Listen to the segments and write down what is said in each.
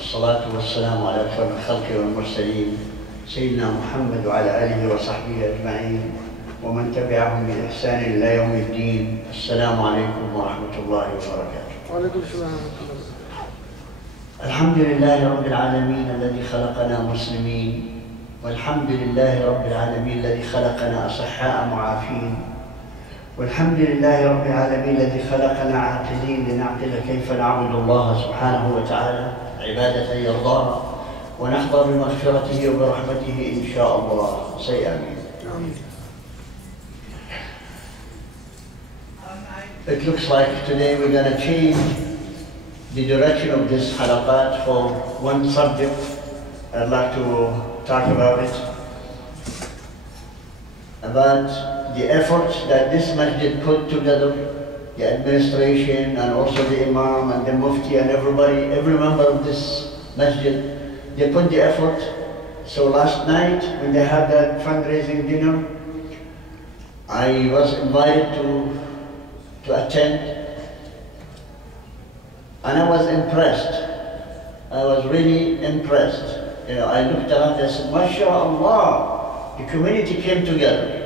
والصلاة والسلام على أشرف الخلق والمرسلين سيدنا محمد وعلى آله وصحبه أجمعين ومن تبعهم بإحسان إلى يوم الدين. السلام عليكم ورحمة الله وبركاته. وعليكم السلام ورحمة الله. الحمد لله رب العالمين الذي خلقنا مسلمين، والحمد لله رب العالمين الذي خلقنا أصحاء معافين، والحمد لله رب العالمين الذي خلقنا عاقلين لنعقل كيف نعبد الله سبحانه وتعالى عبادة يرضاها ونحظى بمغفرته وبرحمته إن شاء الله. Say Amen. It looks like today we're going to change the direction of this halaqat for one subject. I'd like to talk about it, about the efforts that this masjid put together, the administration and also the imam and the mufti and everybody, every member of this masjid, they put the effort. So last night when they had that fundraising dinner, I was invited to attend, and I was impressed. I was really impressed. You know, I looked around and I said, MashaAllah, the community came together.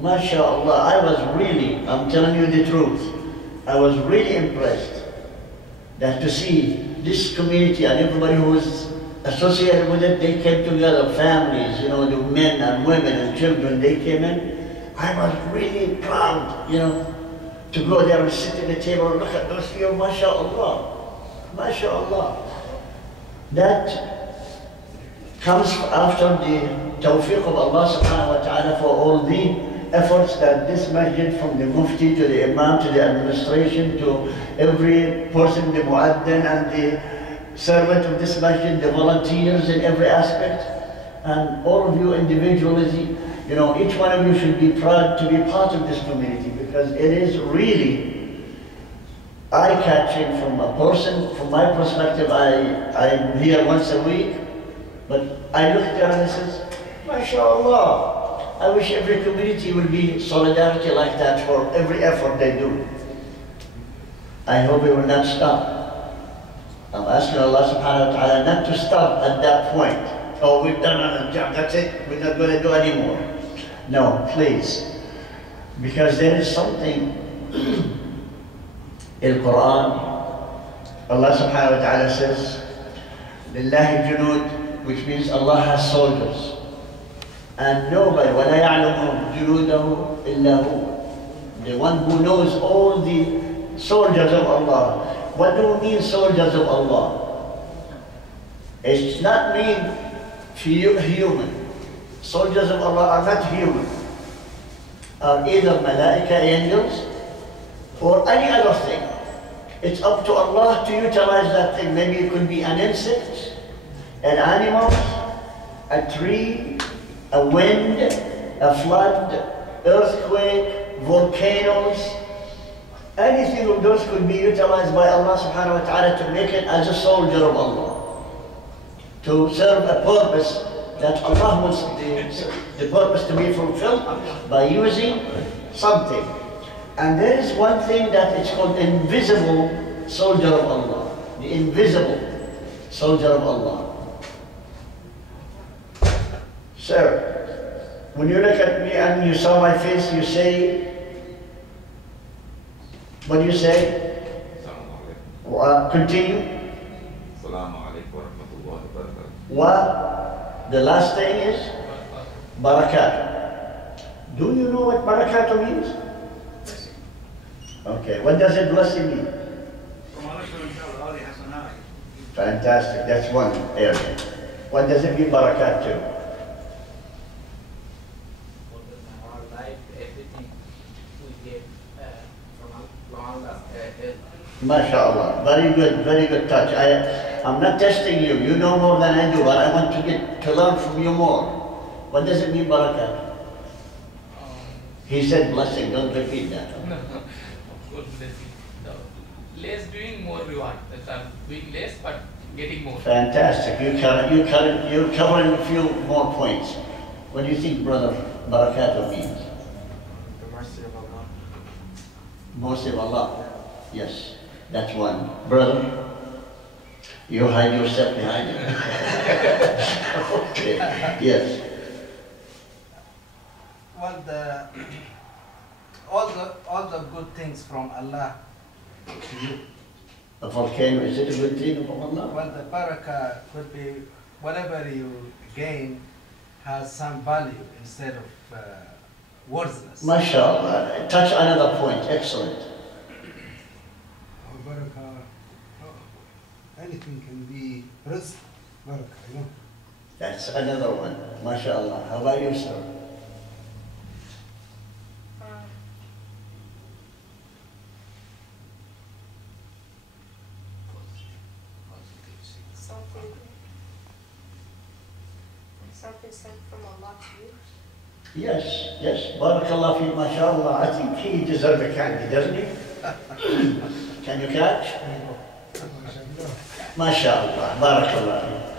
MashaAllah, I was really, I'm telling you the truth, I was really impressed that to see this community and everybody who was associated with it, they came together, families, you know, the men and women and children, they came in. I was really proud, you know, to go there and sit at the table and look at those people, MashaAllah, MashaAllah. That comes after the tawfiq of Allah subhanahu wa ta'ala for all the efforts that this masjid, from the mufti to the imam to the administration to every person, the muaddin and the servant of this masjid, the volunteers in every aspect, and all of you individually, you know, each one of you should be proud to be part of this community, because it is really eye-catching from a person. From my perspective, I'm here once a week, but I look there and I says, MashaAllah, I wish every community would be solidarity like that for every effort they do. I hope it will not stop. I'm asking Allah subhanahu wa ta'ala not to stop at that point. Oh, we've done our job, that's it, we're not going to do anymore. No, please. Because there is something in Quran, Allah subhanahu wa ta'ala says, Lillahi junud, which means Allah has soldiers. And nobody, وَلَا يَعْلَمُ جُنُودَهُ إِلَّا هُوَ. The one who knows all the soldiers of Allah. What do we mean soldiers of Allah? It's not mean human. Soldiers of Allah are not human. Are either malaika, angels, or any other thing. It's up to Allah to utilize that thing. Maybe it could be an insect, an animal, a tree, a wind, a flood, earthquake, volcanoes. Anything of those could be utilized by Allah subhanahu wa ta'ala to make it as a soldier of Allah, to serve a purpose that Allah wants the purpose to be fulfilled by using something. And there is one thing that is called invisible soldier of Allah, the invisible soldier of Allah. Sir, when you look at me and you saw my face, you say, what do you say? Continue. The last thing is Baraka. Do you know what Baraka means? Okay, what does it blessing mean? Fantastic, that's one area. What does it mean, Barakat too? MashaAllah, very good touch. I'm not testing you, you know more than I do, but I want to learn from you more. What does it mean, Barakat? He said blessing, don't repeat that. No, of course blessing. Less doing, more reward. Doing less, but getting more. Fantastic, you're covering a few more points. What do you think, Brother Barakat means? The mercy of Allah. Mercy of Allah, yes. That's one. Brother? You hide yourself behind it. Okay, yes. Well, all the good things from Allah to you. A volcano, is it a good thing from Allah? Well, the Baraka could be whatever you gain has some value instead of worthless. MashaAllah. Touch another point. Excellent. Baraka, anything can be rizq, baraka, you know. That's another one. MashaAllah. How about you, sir? Something sent from Allah to you? Yes, yes. Barakallah fi MashaAllah. I think he deserves a candy, doesn't he? Can you catch? MashaAllah. Barakallah.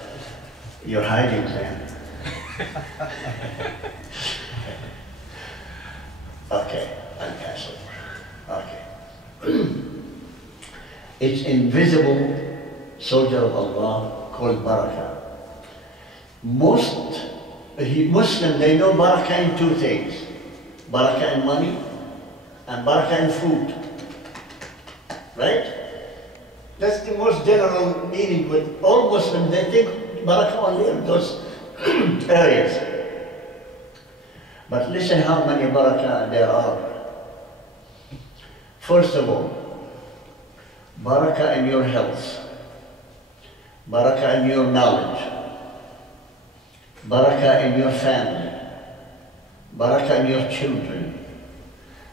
You're hiding there. Okay, I'll pass over. Okay. It's invisible soldier of Allah called Baraka. Most Muslims, they know Baraka in two things. Baraka in money and Baraka in food. Right? That's the most general meaning with all Muslims. They think Baraka only in those areas. But listen how many Baraka there are. First of all, Baraka in your health. Baraka in your knowledge. Baraka in your family. Baraka in your children.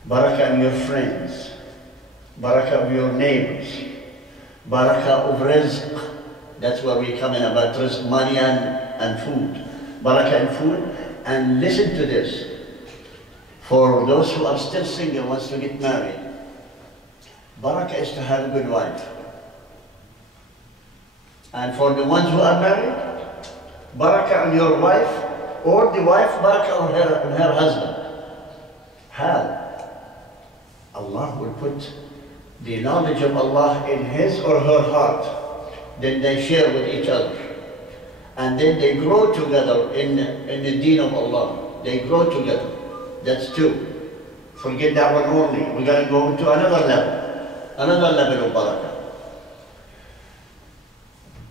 Baraka in your friends. Baraka of your neighbors. Baraka of rizq. That's where we come in about rizq, money and food. Baraka in food. And listen to this. For those who are still single, wants to get married, Baraka is to have a good wife. And for the ones who are married, Baraka on your wife, or the wife, Baraka on her husband. How? Allah will put the knowledge of Allah in his or her heart. Then they share with each other. And then they grow together in the deen of Allah. They grow together. That's two. Forget that one only. We're going to go to another level. Another level of Baraka.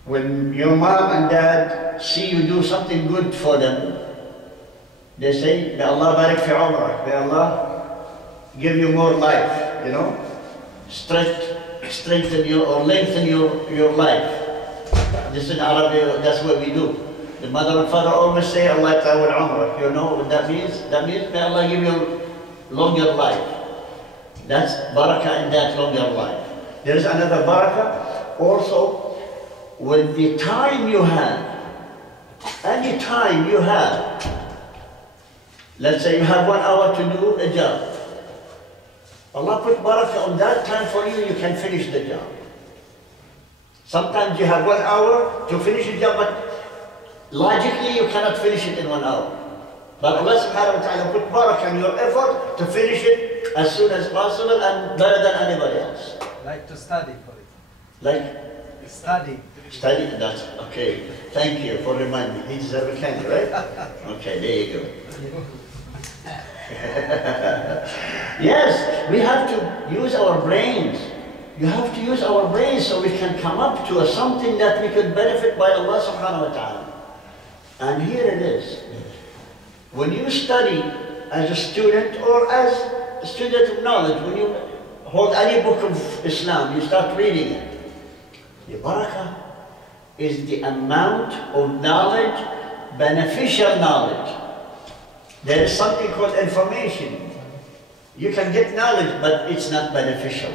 When your mom and dad see you do something good for them, they say, may Allah barik fi umrah, may Allah give you more life, you know, strengthen you or lengthen your life. This in Arabic, that's what we do. The mother and father always say, Allah ta'awal umrah. You know what that means? That means may Allah give you longer life. That's Baraka in that longer life. There is another Baraka also. With the time you have, any time you have, let's say you have 1 hour to do a job. Allah put barakah on that time for you, you can finish the job. Sometimes you have 1 hour to finish a job, but logically you cannot finish it in 1 hour. But Allah subhanahu wa ta'ala put barakah in your effort to finish it as soon as possible and better than anybody else. Like to study for it. Like? Study. Study, that's okay. Thank you for reminding me. He deserves a candy, right? Okay, there you go. Yes, we have to use our brains. You have to use our brains so we can come up to something that we could benefit by Allah subhanahu wa ta'ala. And here it is. When you study as a student or as a student of knowledge, when you hold any book of Islam, you start reading it. The barakah is the amount of knowledge, beneficial knowledge. There is something called information. You can get knowledge, but it's not beneficial.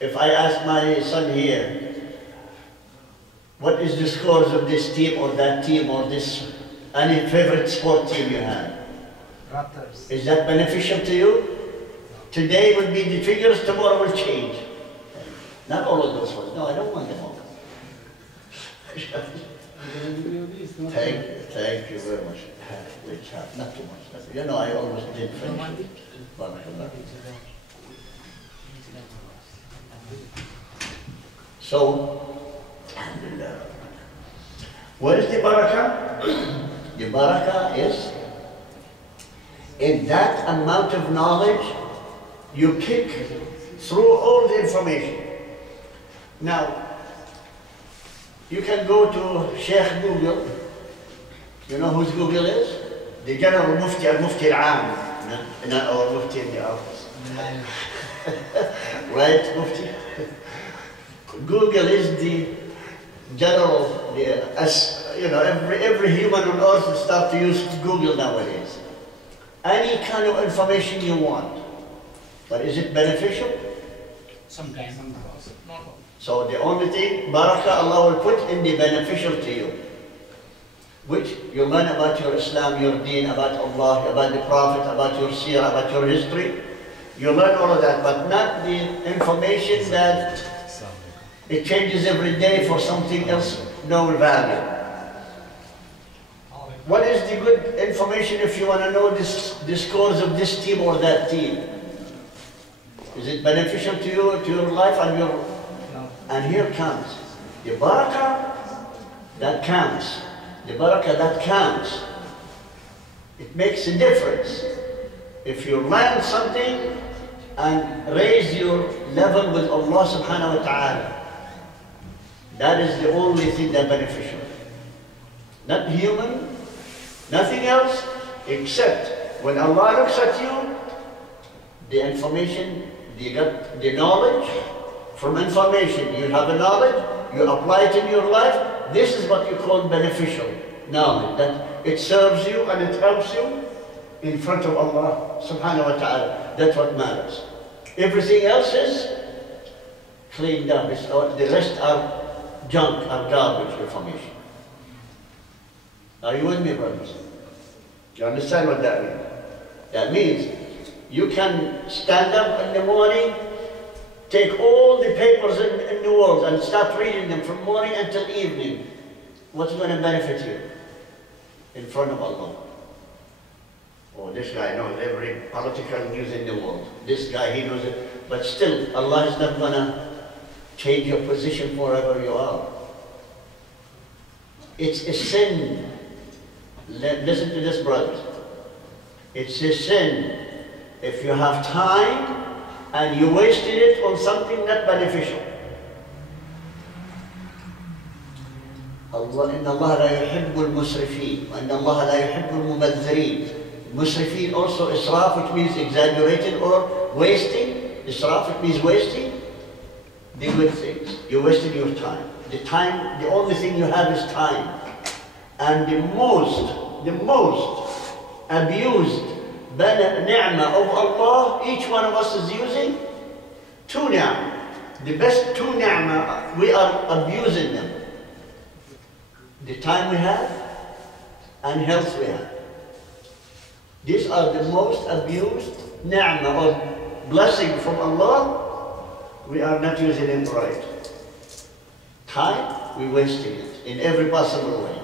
If I ask my son here, what is the scores of this team or that team or this, any favorite sport team you have? Raptors. Is that beneficial to you? Today will be the figures, tomorrow will change. Not all of those ones. No, I don't want them all. Thank you very much. Not too much. You know, I always did French. So, alhamdulillah. What is the barakah? The barakah is in that amount of knowledge you pick through all the information. Now, you can go to Sheikh Google. You know who Google is? The General Mufti al-Mufti al-Am, or Mufti in the office. Right, Mufti? Google is the general, every human on earth will start to use Google nowadays. Any kind of information you want. But is it beneficial? Sometimes. Not all. So the only thing, barakah, Allah will put in the beneficial to you. Which you learn about your Islam, your deen, about Allah, about the Prophet, about your seerah, about your history. You learn all of that, but not the information that it changes every day for something else, no value. What is the good information if you want to know the scores of this team or that team? Is it beneficial to you, to your life and your... And here comes the barakah that counts. The barakah that counts. It makes a difference. If you learn something and raise your level with Allah subhanahu wa ta'ala, that is the only thing that's beneficial. Not human, nothing else, except when Allah looks at you, the information, you got the knowledge. From information, you have a knowledge, you apply it in your life. This is what you call beneficial knowledge, that it serves you and it helps you in front of Allah subhanahu wa ta'ala. That's what matters. Everything else is cleaned up. The rest are junk, are garbage information. Are you with me, brothers? You understand what that means? That means you can stand up in the morning, take all the papers in the world and start reading them from morning until evening. What's going to benefit you in front of Allah? Oh, this guy knows every political news in the world. This guy, he knows it. But still, Allah is not going to change your position wherever you are. It's a sin. Listen to this, brothers. It's a sin if you have time and you wasted it on something not beneficial. إن الله لا يحب المسرفين وإن الله لا يحب المبذرين. Musrifin also israf, which means exaggerated or wasting. Israf, it means wasting the good things. You're wasting your time. The only thing you have is time. And the most abused ni'mah of Allah, each one of us is using two ni'mah. The best two ni'mah, we are abusing them. The time we have and health we have. These are the most abused ni'mah or blessing from Allah. We are not using it right. Time, we're wasting it in every possible way.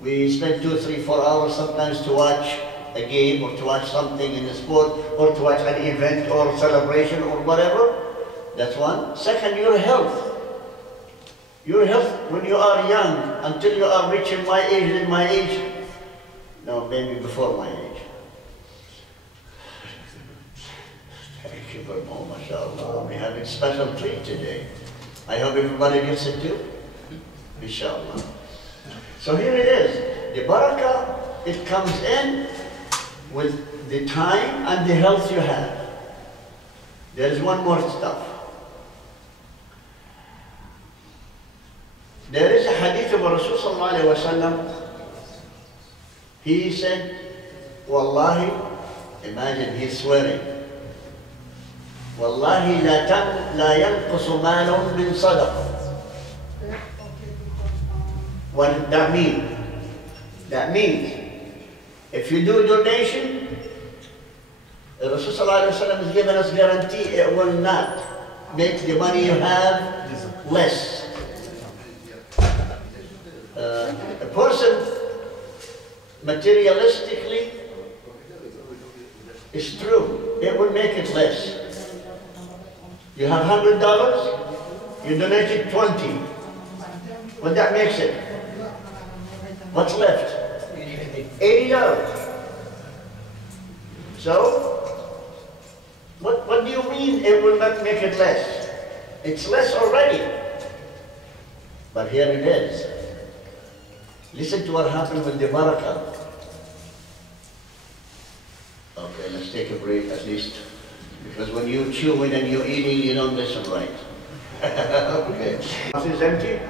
We spend 2, 3, 4 hours sometimes to watch a game or to watch something in the sport or to watch an event or celebration or whatever. That's one. Second, your health. Your health when you are young until you are reaching my age, no, maybe before my age. Thank you very much, mashallah. We have a special treat today. I hope everybody gets it too, inshallah. So here it is. The barakah, it comes in with the time and the health you have. There is one more stuff. There is a hadith of Rasul sallallahu alayhi wa sallam. He said, Wallahi, imagine he's swearing, Wallahi la yanqusu malun min sadaqah. What does that mean? That means, if you do donation, Rasul sallallahu alayhi wa sallam has given us guarantee it will not make the money you have less. A person, materialistically, it's true, it will make it less. You have $100, You donated 20. What that makes it? What's left? $80. So, what do you mean it will not make it less? It's less already. But here it is. Listen to what happened with the Baraka. Okay, let's take a break at least. Because when you chewing and you're eating, you don't listen right. Okay. Mouth is empty?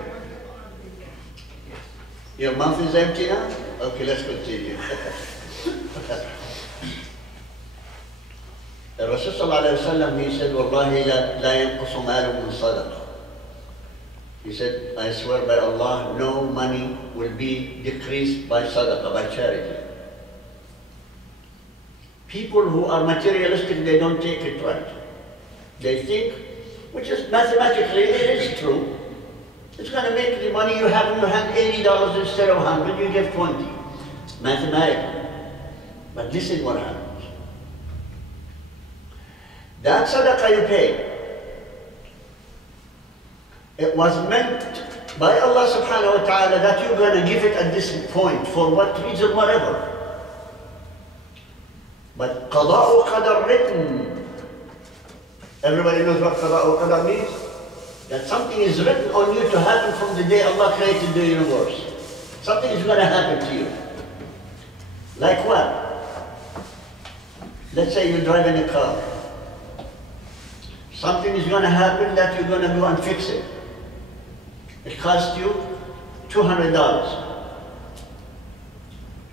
Your mouth is empty now? Okay, let's continue. The Rasul sallallahu alayhi wa sallam, he said, Wallahi la yanqusu malu min sadaqah. He said, I swear by Allah, no money will be decreased by sadaqah, by charity. People who are materialistic, they don't take it right. They think, which is mathematically, it is true. It's going to make the money you have in your hand $80 instead of 100, you give 20. Mathematically. But this is what happens. That sadaqah you pay, it was meant by Allah subhanahu wa ta'ala that you're going to give it at this point, for what reason, whatever. But qada'u qadar written. Everybody knows what qada'u qadar means? That something is written on you to happen from the day Allah created the universe. Something is going to happen to you. Like what? Let's say you're driving a car. Something is going to happen that you're going to go and fix it. It cost you $200.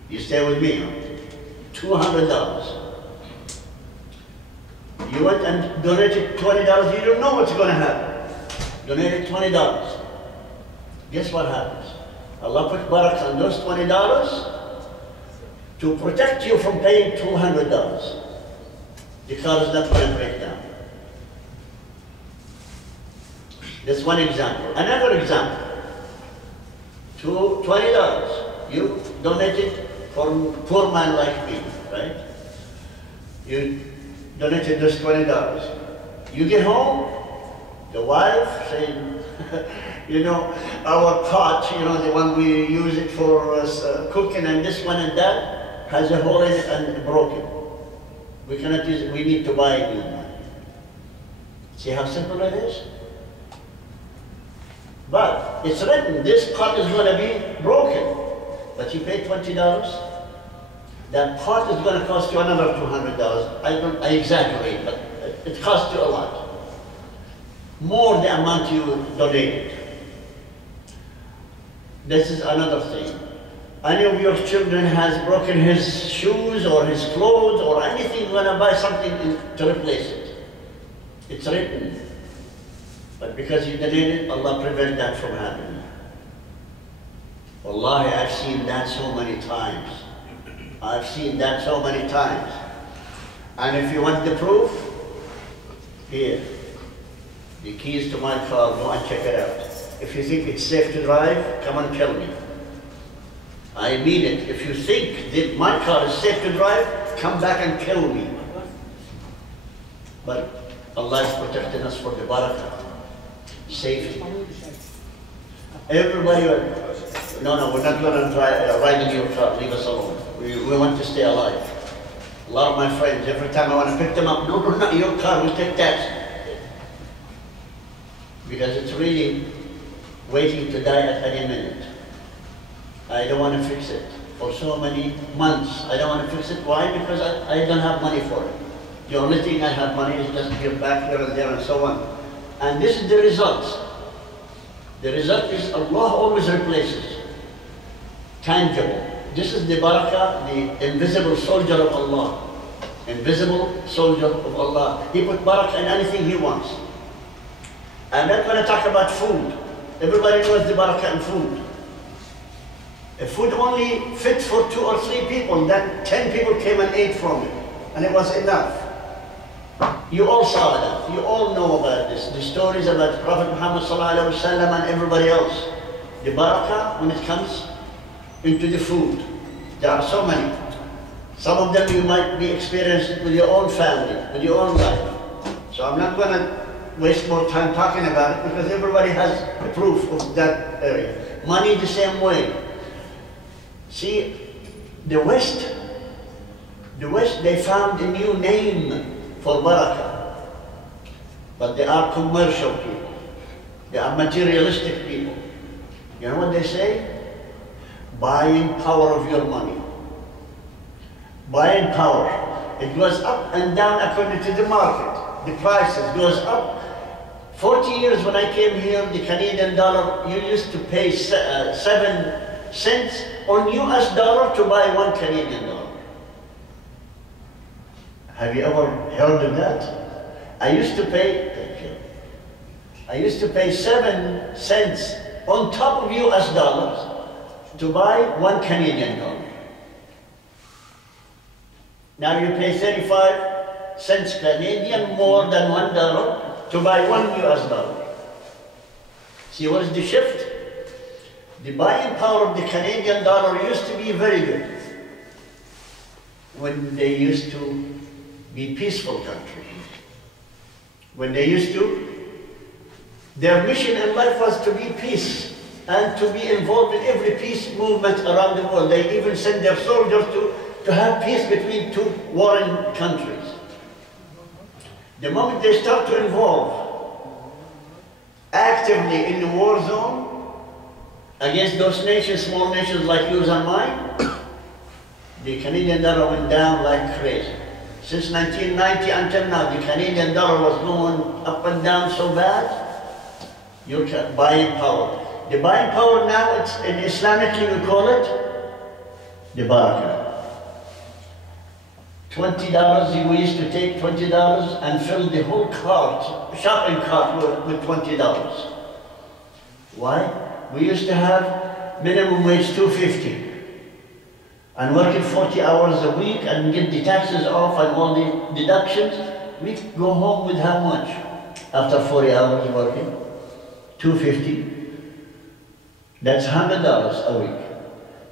You stay with me, huh? $200. You went and donated $20, you don't know what's going to happen. Donated $20. Guess what happens? Allah put barakah on those $20 to protect you from paying $200. The car is not going to break down. That's one example. Another example. $20. You donated for a poor man like me, right? You donated this $20. You get home, the wife saying, you know, our pot, you know, the one we use it for cooking, and this one and that, has a hole in it and broken. We cannot use it, we need to buy a new one. See how simple it is? But it's written, this pot is going to be broken. But you pay $20, that pot is going to cost you another $200. I exaggerate, but it costs you a lot. More the amount you donated. This is another thing. Any of your children has broken his shoes or his clothes or anything, you're going to buy something to replace it. It's written. But because you donated, Allah prevent that from happening. Wallahi, I've seen that so many times. I've seen that so many times. And if you want the proof, here. The keys to my car, go and check it out. If you think it's safe to drive, come and kill me. I mean it. If you think that my car is safe to drive, come back and kill me. But Allah is protecting us for the barakah. Safety. Everybody, no, we're not going to ride in your car, leave us alone. We want to stay alive. A lot of my friends, every time I want to pick them up, no, not your car, we'll take taxi. Because it's really waiting to die at any minute. I don't want to fix it for so many months. I don't want to fix it. Why? Because I don't have money for it. The only thing I have money is just give back here and there and so on. And this is the result. The result is Allah always replaces. Tangible. This is the barakah, the invisible soldier of Allah. Invisible soldier of Allah. He put barakah in anything He wants. I'm not going to talk about food. Everybody knows the barakah in food. If food only fit for 2 or 3 people, then 10 people came and ate from it. And it was enough. You all saw that. You all know about this. The stories about Prophet Muhammad ﷺ and everybody else. The barakah, when it comes into the food. There are so many. Some of them you might be experiencing with your own family, with your own life. So I'm not going to waste more time talking about it because everybody has the proof of that area. Money the same way. See, the West, they found a new name for Baraka. But they are commercial people. They are materialistic people. You know what they say? Buying power of your money. Buying power. It goes up and down according to the market. The prices goes up. 40 years when I came here, the Canadian dollar, you used to pay 7 cents on US dollar to buy 1 Canadian dollar. Have you ever heard of that? I used to pay 7 cents on top of US dollars to buy 1 Canadian dollar. Now you pay 35 cents Canadian, more than $1 to buy 1 US dollar. See what is the shift? The buying power of the Canadian dollar used to be very good when they used to be peaceful country. When they used to, their mission in life was to be peace and to be involved in every peace movement around the world. They even sent their soldiers to have peace between 2 warring countries. The moment they start to involve actively in the war zone against those nations, small nations like yours and mine, the Canadian dollar went down like crazy. Since 1990 until now, the Canadian dollar was going up and down so bad. Your buying power. The buying power now, it's in Islamically we call it the Baraka. $20, we used to take $20 and fill the whole cart, shopping cart with $20. Why? We used to have minimum wage $2.50 and working 40 hours a week and get the taxes off and all the deductions. We go home with how much after 40 hours working? $2.50. That's $100 a week.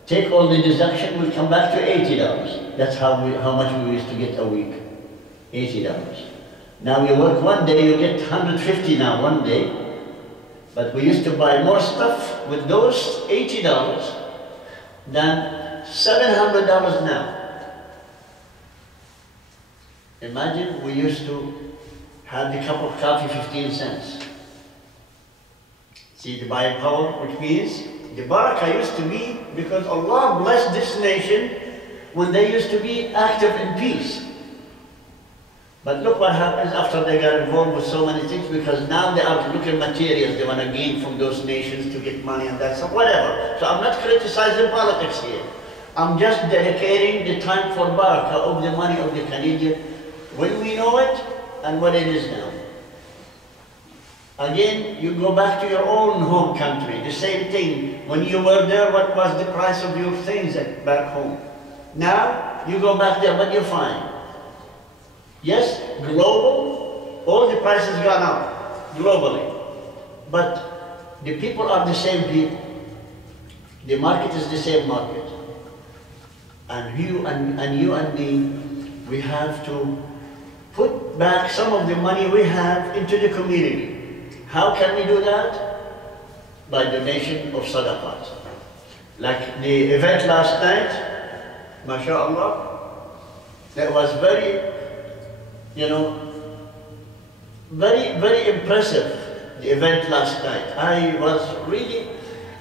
Take all the deduction, we'll come back to $80. That's how much we used to get a week. $80. Now you work one day, you get $150 now one day. But we used to buy more stuff with those $80 than $700 now. Imagine we used to have the cup of coffee 15 cents. See the buying power, which means the Baraka used to be because Allah blessed this nation when they used to be active in peace. But look what happens after they got involved with so many things, because now they are looking materials they want to gain from those nations to get money and that stuff, whatever. So I'm not criticizing politics here. I'm just dedicating the time for Baraka of the money of the Canadian when we know it and what it is now. Again, you go back to your own home country, the same thing. When you were there, what was the price of your things back home? Now, you go back there, what do you find? Yes, global, all the prices gone up, globally. But the people are the same people. The market is the same market. And you and me, we have to put back some of the money we have into the community. How can we do that? By donation of sadaqat. Like the event last night, mashallah, that was very, very impressive, the event last night. I was really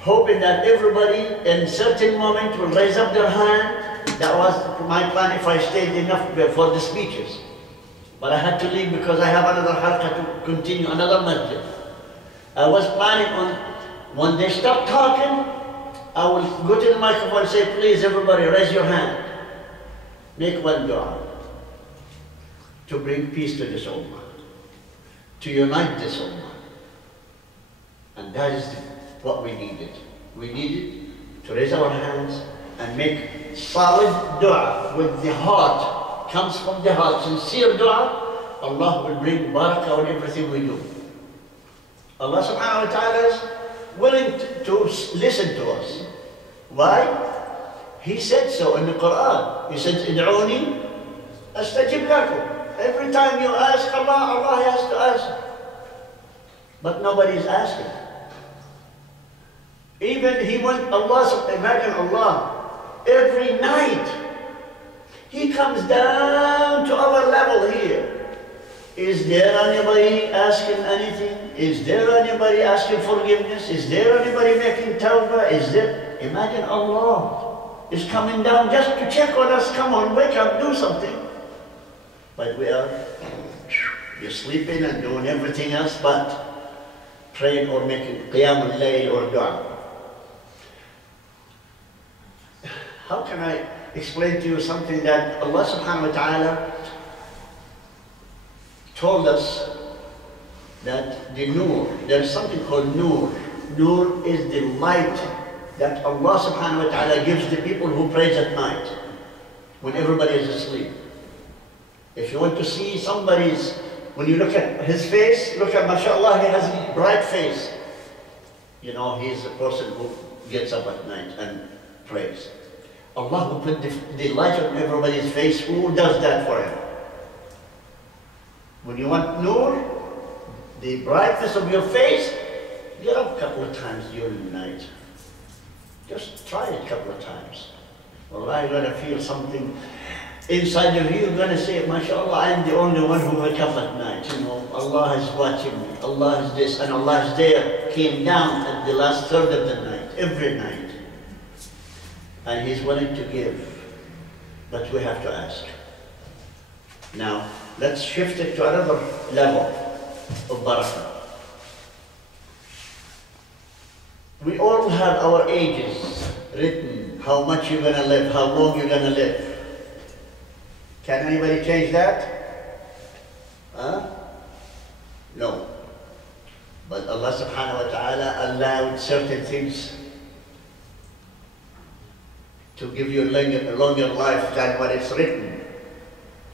hoping that everybody in certain moment will raise up their hand. That was my plan if I stayed enough for the speeches. But I had to leave because I have another halqa to continue, another masjid. I was planning on, when they stop talking, I will go to the microphone and say, please everybody raise your hand. Make one dua to bring peace to this ummah, to unite this ummah. And that is what we needed. We needed to raise our hands and make solid dua with the heart, comes from the heart, sincere dua. Allah will bring barakah on everything we do. Allah subhanahu wa ta'ala is willing to listen to us. Why? He said so in the Quran. He said, Id'uni astajib lakum. Every time you ask Allah, Allah has to answer. But nobody is asking. Even he went, imagine Allah, every night, he comes down to our level here. Is there anybody asking anything? Is there anybody asking forgiveness? Is there anybody making tawbah? Imagine Allah is coming down just to check on us. Come on, wake up, do something. But we are just sleeping and doing everything else but praying or making qiyam al-layl or dua. How can I explain to you something that Allah subhanahu wa ta'ala told us that the nur, there's something called nur. Nur is the light that Allah subhanahu wa ta'ala gives the people who prays at night when everybody is asleep. If you want to see somebody's, when you look at his face, look at mashallah, he has a bright face. You know, he's a person who gets up at night and prays. Allah will put the light on everybody's face. Who does that for him? When you want nur, the brightness of your face, get up a couple of times during the night. Just try it a couple of times. Allah, you're going to feel something inside of you. You're going to say, mashallah, I'm the only one who wakes up at night. You know, Allah is watching me. Allah is this and Allah is there. Came down at the last third of the night, every night. And He's willing to give. But we have to ask. Now, let's shift it to another level of barakah. We all have our ages written, how much you're going to live, how long you're going to live. Can anybody change that? Huh? No. But Allah subhanahu wa ta'ala allowed certain things to give you a longer life than what is written.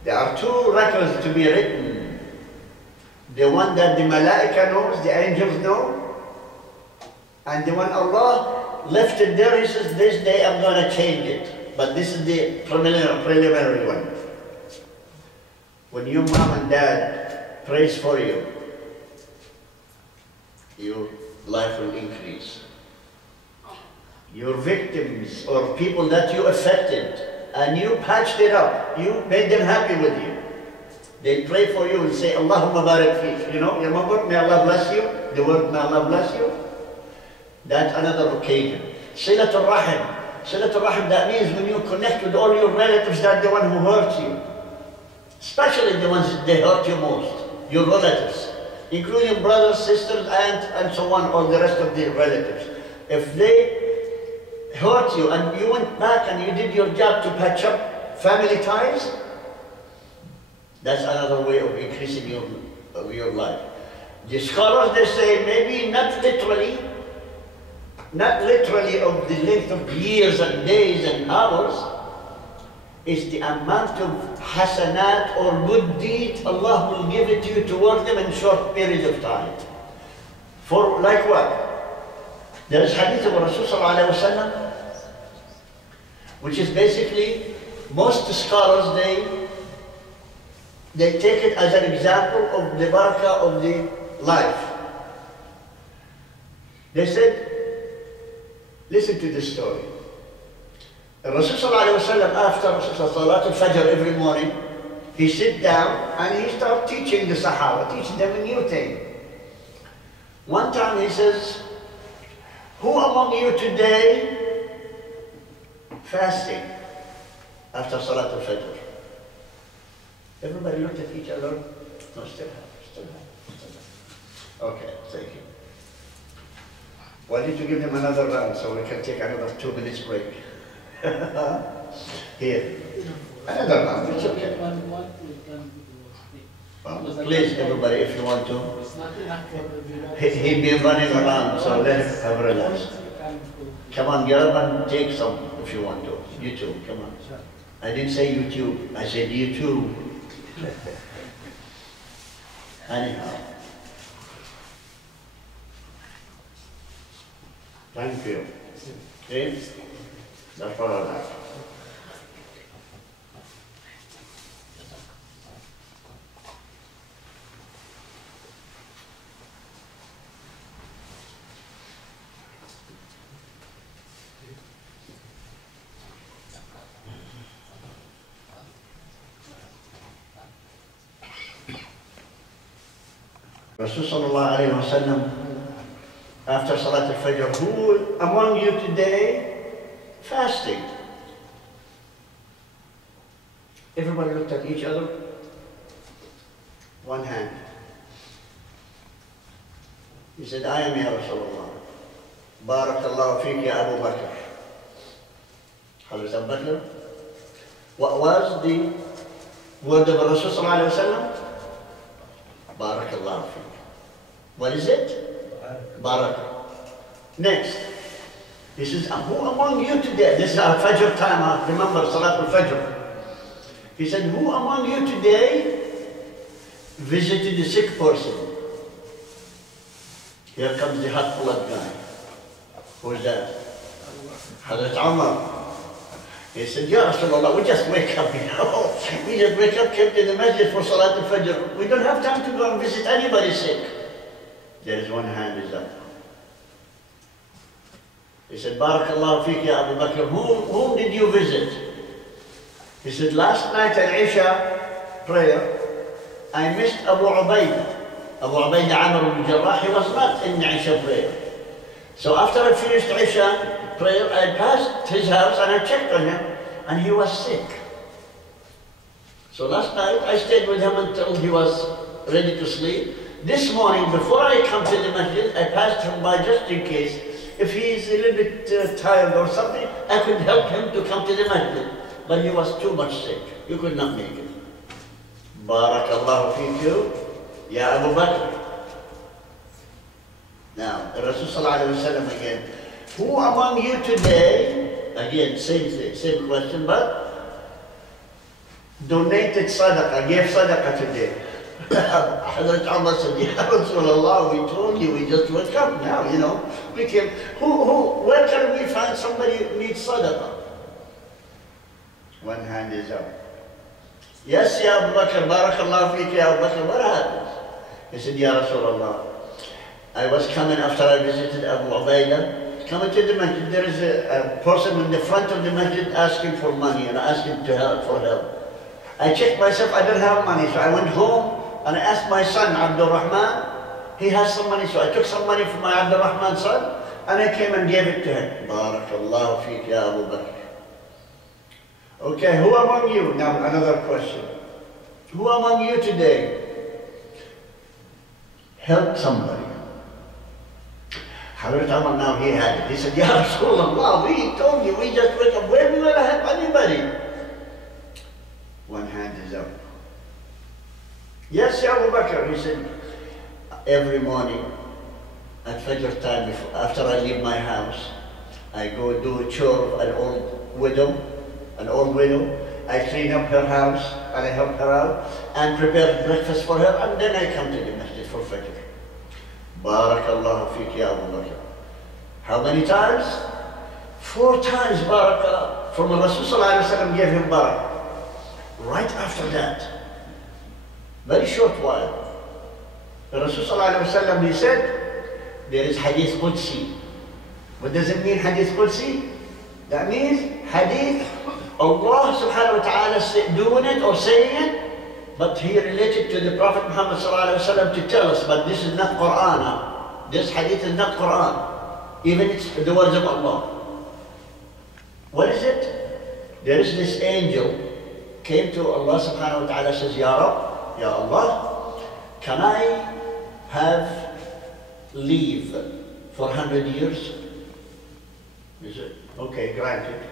There are two records to be written. The one that the malaika knows, the angels know, and the one Allah left it there, He says, this day I'm going to change it. But this is the preliminary one. When your mom and dad prays for you, your life will increase. Your victims or people that you affected and you patched it up, you made them happy with you. They pray for you and say, Allahumma barak feek. You know, remember, may Allah bless you? The word may Allah bless you. That's another occasion. Silatul Rahim. Silatul Rahim, that means when you connect with all your relatives, that's the one who hurts you. Especially the ones that they hurt you most, your relatives. Including brothers, sisters, aunts, and so on, all the rest of the relatives. If they hurt you and you went back and you did your job to patch up family ties, that's another way of increasing your life. The scholars, they say, maybe not literally of the length of years and days and hours, is the amount of hasanat or good deeds Allah will give it to you to work them in short periods of time. For like what? There is hadith of Rasulullah, which is basically, most scholars, they take it as an example of the barakah of the life. They said, listen to this story. Rasulullah after Salatul Fajr every morning, he sit down and he start teaching the Sahaba, teaching them a new thing. One time he says, who among you today fasting after Salatul Fajr? Everybody looked at each other. No, still have. Okay, thank you. Why don't you give them another round so we can take another 2 minutes break? Here. Another round, it's okay. Well, please, everybody, if you want to. He'd be running around, so let him have a relax. Come on, get up and take some if you want to. You too, come on. I didn't say YouTube, I said you too. Anyhow. Thank you. See? That's all I have. Rasul sallallahu alayhi wa sallam, after Salat al-Fajr, who among you today fasting? Everybody looked at each other. One hand. He said, I am Ya Rasulullah. Barakallahu feek ya Abu Bakr. Hazrat Abu Bakr. What was the word of Rasul sallallahu alayhi wa sallam? Barakallahu feek. What is it? Baraka. Next. He says, who among you today, this is our Fajr time, remember Salat al-Fajr. He said, who among you today visited a sick person? Here comes the hot blood guy. Who's that? Hazrat Umar. He said, Ya Rasulullah, we just wake up, you know. We just wake up, came to the masjid for Salat al-Fajr. We don't have time to go and visit anybody sick. There is one hand is up. He said, Barakallahu feek ya Abu Bakr. Whom did you visit? He said, last night at Isha prayer, I missed Abu Ubaidah. Abu Ubaidah Amr ibn Jarrah, he was not in the Isha prayer. So after I finished Isha prayer, I passed his house and I checked on him, and he was sick. So last night I stayed with him until he was ready to sleep. This morning, before I come to the masjid, I passed him by just in case. If he is a little bit tired or something, I could help him to come to the masjid. But he was too much sick. You could not make it. Barakallahu feeku, ya Abu Bakr. Now, Rasul sallallahu alayhi wa sallam again. Who among you today, again, same thing, same question, but donated sadaqah, gave sadaqah today? Hazrat Umar said, Ya Rasulullah, we told you, we just woke up now, you know. We came, where can we find somebody who needs sadaqah? One hand is up. Yes, Ya Abu Bakr, Barakallahu feek, Ya Abu Bakr, what happened? He said, Ya Rasulullah, I was coming after I visited Abu Ubaidah, coming to the masjid, there is a person in the front of the masjid asking for money and asking for help. I checked myself, I don't have money, so I went home and I asked my son, Abdul Rahman, he has some money, so I took some money from my Abdul Rahman son and I came and gave it to him. Barakallahu feek, Ya Abu Bakr. Okay, who among you, now another question. Who among you today helped somebody? Hazrat Umar now he had it. He said, Ya Rasulullah, we told you, we just wake up. Where we going to help anybody? One hand is up. Yes, Ya Abu Bakr, he said, every morning at Fajr time, after I leave my house, I go do a chore of an old widow. I clean up her house and I help her out and prepare breakfast for her, and then I come to the masjid for Fajr. Barakallahu feek, Ya Abu Bakr. How many times? 4 times Baraka from Rasul sallallahu alayhi wa sallam gave him Baraka. Right after that, very short while, Rasul sallallahu alayhi wa sallam, he said, there is Hadith Qudsi. What does it mean, Hadith Qudsi? That means Hadith, Allah subhanahu wa ta'ala doing it or saying it, but he related to the Prophet Muhammad sallallahu alayhi wa sallam to tell us, but this is not Quran. This Hadith is not Quran. Even it's the words of Allah. What is it? There is this angel came to Allah subhanahu wa ta'ala, says, Ya Rab, Ya Allah, can I have leave for 100 years? He said, okay, granted.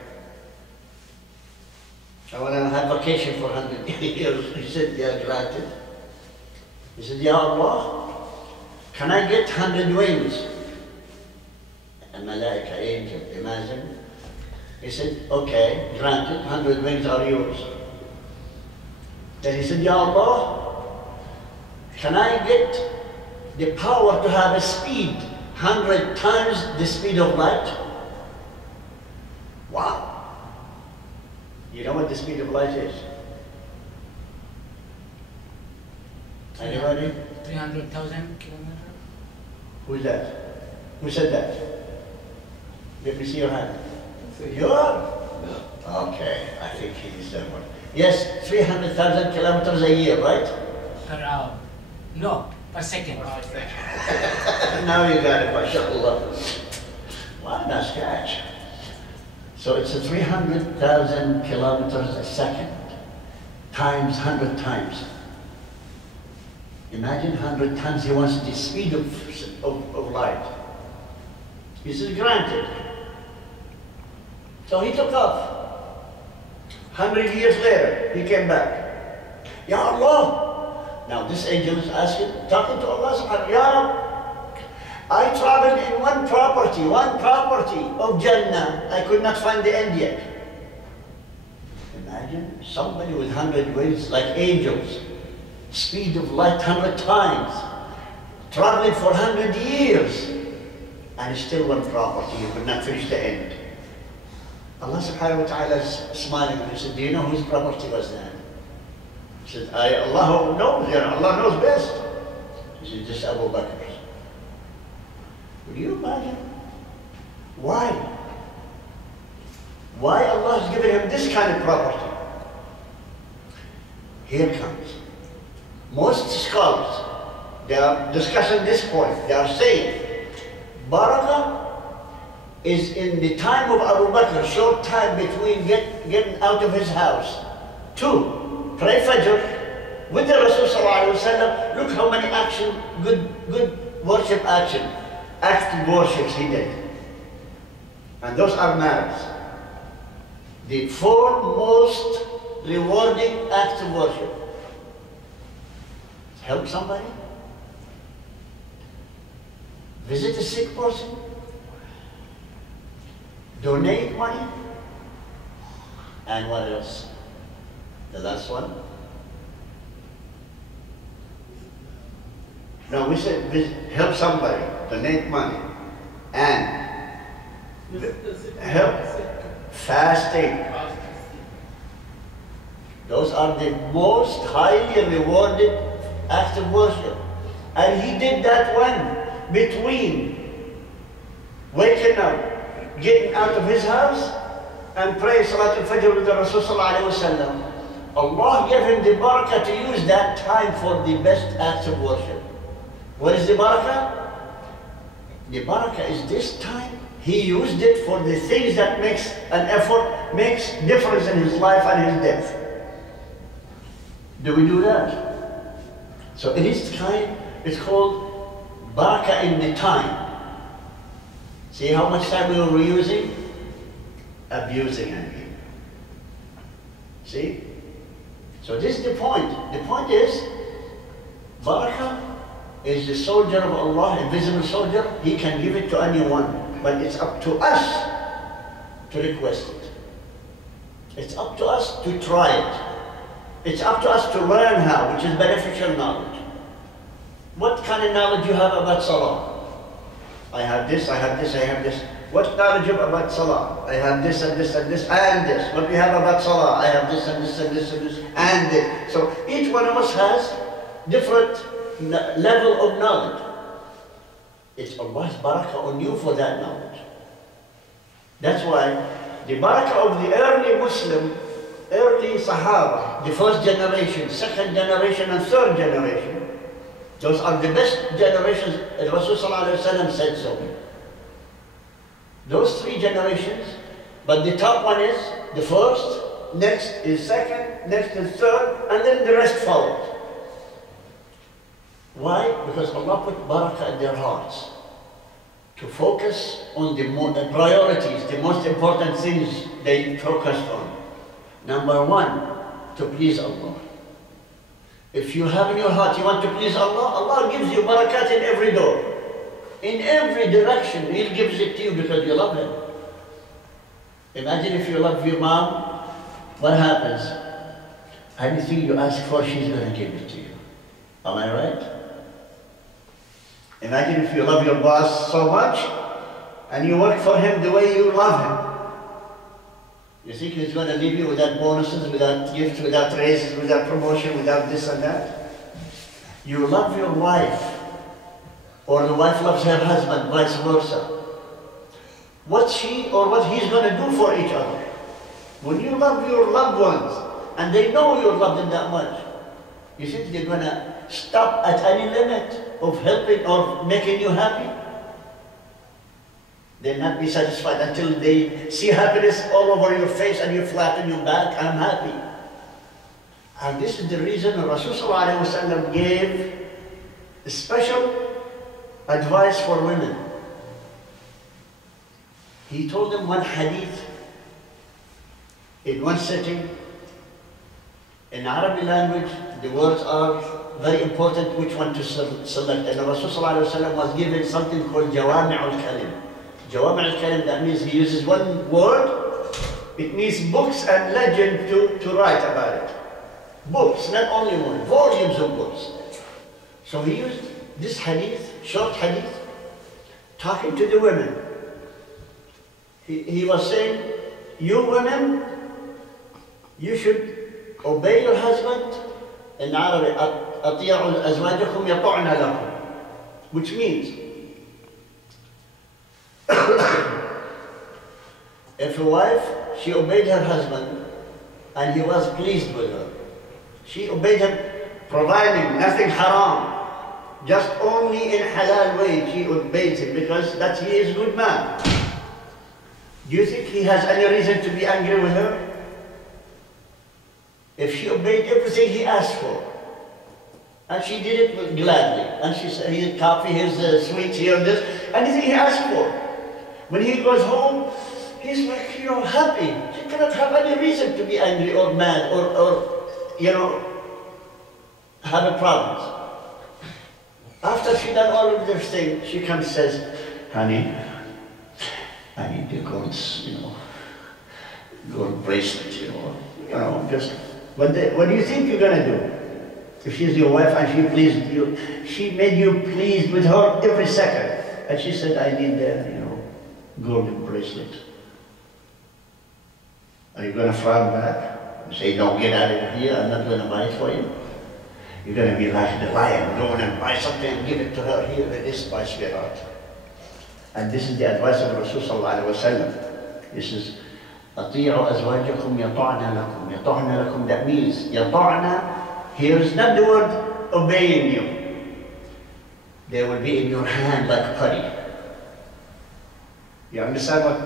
I want to have vacation for 100 years. He said, yeah, granted. He said, Ya Allah, can I get 100 wings? A malaika, angel, imagine. He said, okay, granted, 100 wings are yours. Then he said, Ya Allah, can I get the power to have a speed 100 times the speed of light? Wow. You know what the speed of light is? Anybody? 300,000 kilometers. Who's that? Who said that? Let me see your hand. You are? Okay, I think he's that one. Yes, 300,000 kilometers a year, right? Per hour. No, per second. Now you got it, mashallah. Why not scratch? So it's a 300,000 kilometers a second, times 100 times. Imagine 100 times. He wants the speed of light. This is granted. So he took off. 100 years later, he came back. Ya Allah. Now this angel is asking, talking to Allah subhanahu wa ta'ala, Ya Rab, I traveled in one property of Jannah. I could not find the end yet. Imagine somebody with 100 wings like angels, speed of light 100 times, traveling for 100 years, and still one property. You could not finish the end. Allah subhanahu wa ta'ala is smiling and he said, do you know whose property was that? He said, Allah knows, Allah knows best. He said, just Abu Bakr. Would you imagine? Why? Why Allah has given him this kind of property? Here comes. Most scholars, they are discussing this point. They are saying, Baraka is in the time of Abu Bakr, short time between getting out of his house to pray Fajr with the Rasul sallallahu alaihi wasallam. Look how many action, good worship action. Active worships he did. And those are marriage. The 4 most rewarding acts of worship. Help somebody. Visit a sick person. Donate money. And what else? The last one? No, we said help somebody, donate money, and help fasting. Those are the most highly rewarded acts of worship. And he did that one between waking up, getting out of his house, and praying Salatul Fajr with the Rasul sallallahu alaihi wasallam. Allah gave him the barakah to use that time for the best acts of worship. What is the barakah? The barakah is this time. He used it for the things that makes an effort, makes difference in his life and his death. Do we do that? So in his time, it's called barakah in the time. See how much time we were reusing? Abusing, I mean. See? So this is the point. The point is, barakah is the soldier of Allah, invisible soldier. He can give it to anyone, but it's up to us to request it. It's up to us to try it. It's up to us to learn how, which is beneficial knowledge. What kind of knowledge you have about Salah? I have this, I have this, I have this. What knowledge you have about Salah? I have this and this and this and this. What we have about Salah? I have this and this and this and this and this. So each one of us has different level of knowledge. It's Allah's barakah on you for that knowledge. That's why the barakah of the early Muslim, early Sahaba, the first generation, second generation and third generation, those are the best generations. Rasul sallallahu alaihi wasallam said so. Those 3 generations, but the top one is the first, next is second, next is third, and then the rest follows. Why? Because Allah put barakah in their hearts to focus on the priorities, the most important things they focused on. Number 1, to please Allah. If you have in your heart you want to please Allah, Allah gives you barakat in every door. In every direction, He gives it to you because you love Him. Imagine if you love your mom, what happens? Anything you ask for, she's going to give it to you. Am I right? Imagine if you love your boss so much, and you work for him the way you love him. You think he's going to leave you without bonuses, without gifts, without raises, without promotion, without this and that? You love your wife, or the wife loves her husband, vice versa. What she or what he's going to do for each other. When you love your loved ones, and they know you love them that much, You think they're gonna stop at any limit of helping or making you happy? They'll not be satisfied until they see happiness all over your face and you flatten your back, I'm happy. And this is the reason Rasulullah ﷺ gave special advice for women. He told them one hadith in one setting. In Arabic language, the words are very important which one to select. And Rasulullah ﷺ was given something called Jawami' al-Kalim. Jawami' al-Kalim, that means he uses one word. It means books and legend to write about it. Books, not only one, volumes of books. So he used this hadith, short hadith, talking to the women. He was saying, you women, you should obey your husband. In Arabic, أطيعوا أزواجكم يطعن لكم, which means if a wife, she obeyed her husband and he was pleased with her, she obeyed him, providing nothing haram, just only in halal way she obeyed him because that he is a good man. Do you think he has any reason to be angry with her? If she obeyed everything he asked for, and she did it gladly, and she said, here's coffee, here's sweets, here, this, anything he asked for. When he goes home, he's like, happy. She cannot have any reason to be angry or mad or have problems. After she done all of these things, she comes and says, honey, I need the gold bracelet, just, what do you think you're gonna do? If she's your wife and she pleased you, she made you pleased with her every second. And she said, I need the, golden bracelet. Are you gonna frown back and say, don't get out of here, I'm not gonna buy it for you? You're gonna be like the lion, going and buy something and give it to her, here it is, my sweetheart. And this is the advice of Rasulullah. This is أطيعوا أزواجكم يطعن لكم. يطعن لكم, that means يطعن, here is not the word obeying you. They will be in your hand like putty. You understand what?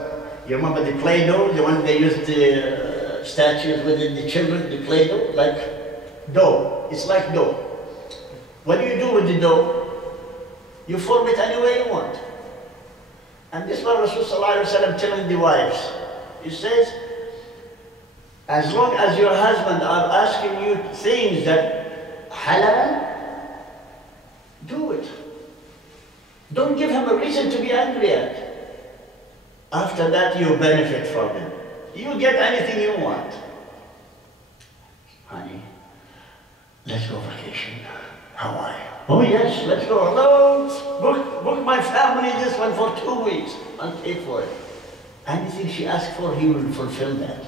You remember the Play-Doh, the one they used the statues within the children, the Play-Doh, like dough. It's like dough. What do you do with the dough? You form it any way you want. And this is what Rasulullah ﷺ telling the wives. He says, as long as your husband are asking you things that halal, do it. Don't give him a reason to be angry at. After that, you benefit from him. You get anything you want. Honey, let's go vacation. Hawaii. Oh yes, let's go. No, book my family this one for 2 weeks. I'll pay for it. Anything she asks for, he will fulfill that.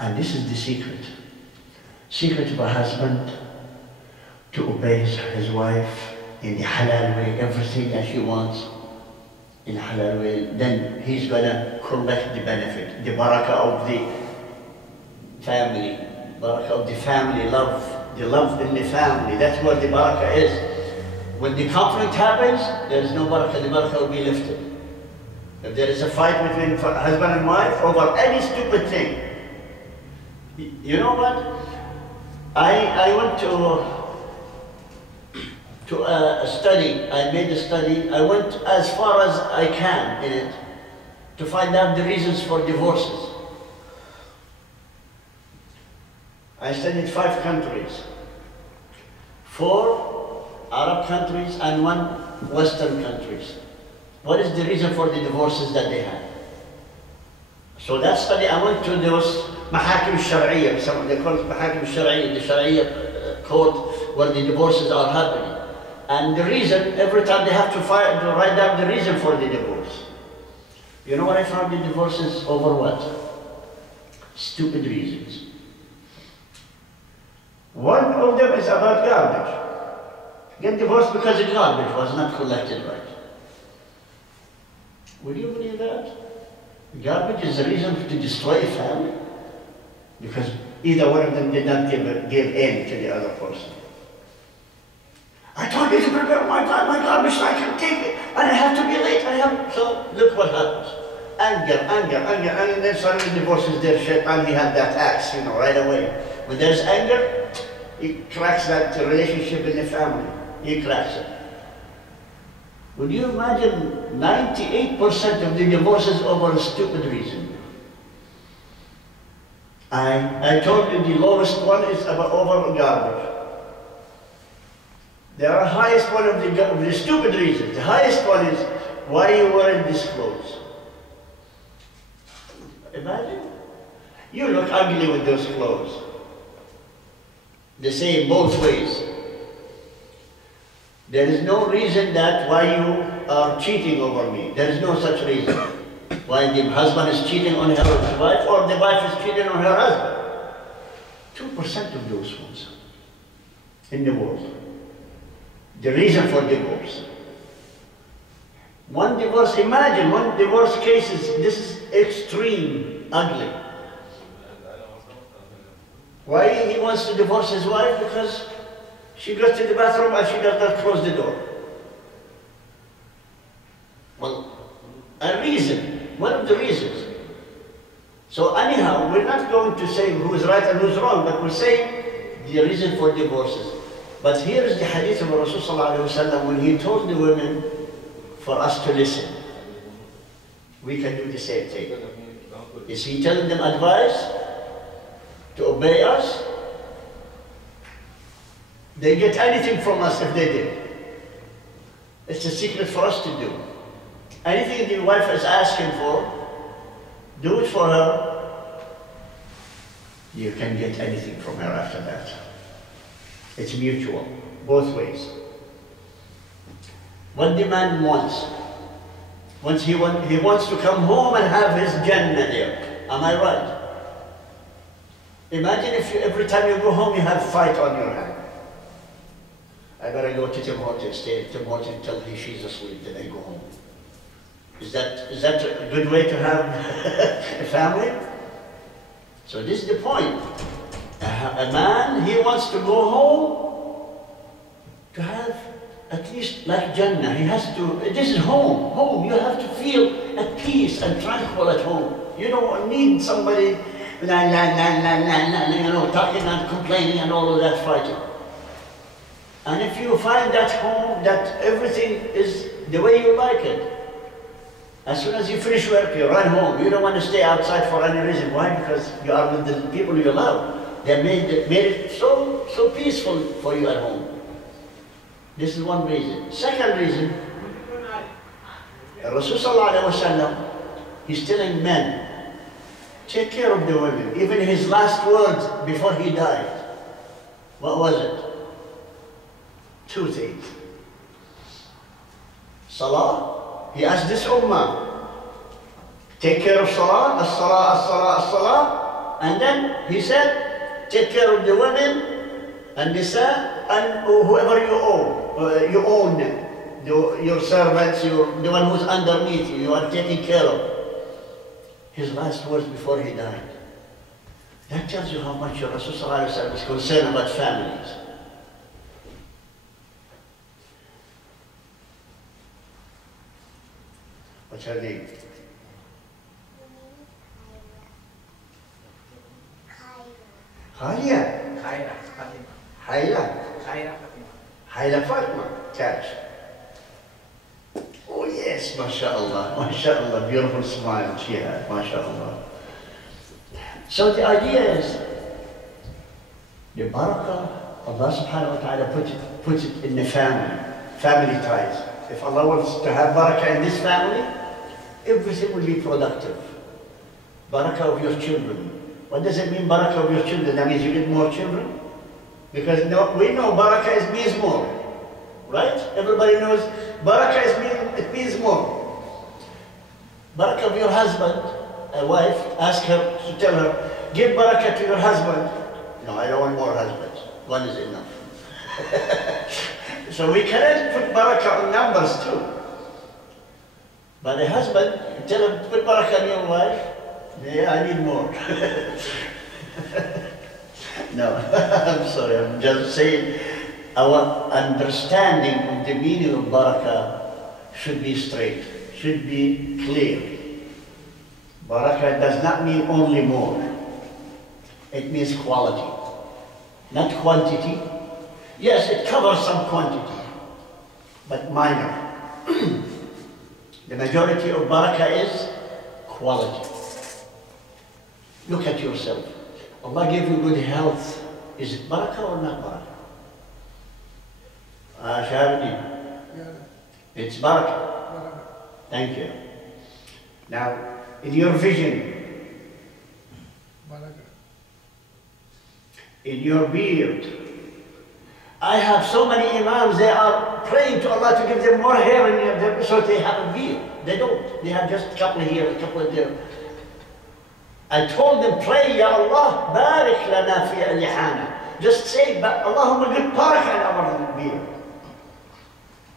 And this is the secret. Secret of a husband to obey his wife in the halal way, everything that she wants in a halal way. Then he's gonna collect the benefit, the baraka of the family, baraka of the family love, the love in the family. That's what the baraka is. When the conflict happens, there is no baraka, the baraka will be lifted. If there is a fight between husband and wife over any stupid thing, you know what? I went to a study. I made a study. I went as far as I can in it to find out the reasons for divorces. I studied 5 countries, 4 Arab countries and 1 Western countries. What is the reason for the divorces that they have? So that study, I went to those Mahakim Shari'iyya, they call it Mahakim Shari'iyya, the Sharia court where the divorces are happening. And the reason, every time they have to write down the reason for the divorce. You know what I found? The divorces over what? Stupid reasons. One of them is about garbage. Get divorced because the garbage was not collected right. Would you believe that? Garbage is a reason to destroy a family? Because Either one of them did not give in to the other person. I told you to prepare my garbage so I can take it, and I have to be late. So look what happens. Anger, and then suddenly divorces their shit, and he had that axe, right away. When there's anger, he cracks that relationship in the family. He cracks it. Would you imagine 98% of the divorces over a stupid reason? I told you the lowest one is over garbage. The highest one of the stupid reasons. The highest one is why you wearing these clothes. Imagine. You look ugly with those clothes. The same both ways. There is no reason that why you are cheating over me. There is no such reason. Why the husband is cheating on her wife or the wife is cheating on her husband. 2% of those ones in the world. The reason for divorce. Imagine one divorce case this is extreme, ugly. Why he wants to divorce his wife? Because she goes to the bathroom and she does not close the door. Well, a reason, one of the reasons. So anyhow, we're not going to say who's right and who's wrong, but we're saying the reason for divorces. But here is the hadith of Rasulullah when he told the women for us to listen. We can do the same thing. Is he telling them advice to obey us? They get anything from us if they did. It's a secret for us to do. Anything the wife is asking for, do it for her. You can get anything from her after that. It's mutual, both ways. What the man wants. Once he wants to come home and have his Jannah there. Am I right? Imagine if every time you go home you have a fight on your hand. I gotta go to Tim Hortons, stay at Tim Hortons until she's asleep, then I go home. Is that a good way to have a family? So this is the point. A man, he wants to go home to have at least like Jannah. He has to, this is home. Home, you have to feel at peace and tranquil at home. You don't need somebody talking and complaining and all of that fighting. And if you find that home, that everything is the way you like it, as soon as you finish work, you run home. You don't want to stay outside for any reason. Why? Because you are with the people you love. They made it so peaceful for you at home. This is one reason. Second reason, Rasulullah, he's telling men, take care of the women. Even his last words before he died, what was it? 2 things. Salah, he asked this ummah, take care of Salah, as-Salah, as-Salah, as-Salah, and then he said, take care of the women and Nisa and whoever you own, your servants, the one who's underneath you, you are taking care of. His last words before he died. That tells you how much Rasulullah is concerned about families. What's her name? Khalia. Hayla Fatima. Catch. Oh yes, mashallah, beautiful smile she had, mashallah. So the idea is, the barakah, Allah subhanahu wa ta'ala puts it in the family ties. If Allah wants to have barakah in this family, everything will be productive. Barakah of your children. What does it mean, barakah of your children? That means you get more children? Because we know barakah means more. Right? Everybody knows barakah it means more. Barakah of your husband, a wife, ask her to tell her, give barakah to your husband. No, I don't want more husbands. One is enough. So we cannot put barakah on numbers too. But the husband, you tell him, put barakah on your wife. Yeah, I need more. No, I'm sorry, I'm just saying our understanding of the meaning of Baraka should be straight, should be clear. Baraka does not mean only more. It means quality, not quantity. Yes, it covers some quantity, but minor. The majority of Baraka is quality. Look at yourself. Allah gave you good health. Is it Baraka or not Baraka? Shahabni, it's Baraka. Thank you. Now, in your vision, in your beard, I have so many imams, they are praying to Allah to give them more hair in their, so they have a beard. They don't. They have just a couple here, a couple there. I told them, pray, Ya Allah, barik lana fi al-lihana. Just say, Allahumma give barakah in our beard.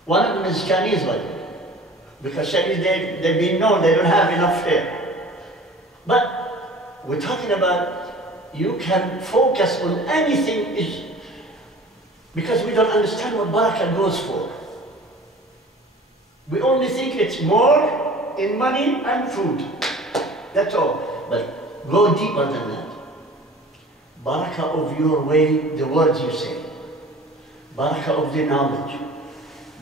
One of them is Chinese, by the way. Because Chinese, they've been known, they don't have enough hair. But we're talking about, you can focus on anything, because we don't understand what barakah goes for. We only think it's more in money and food. That's all. But go deeper than that. Barakah of your way, the words you say. Barakah of the knowledge.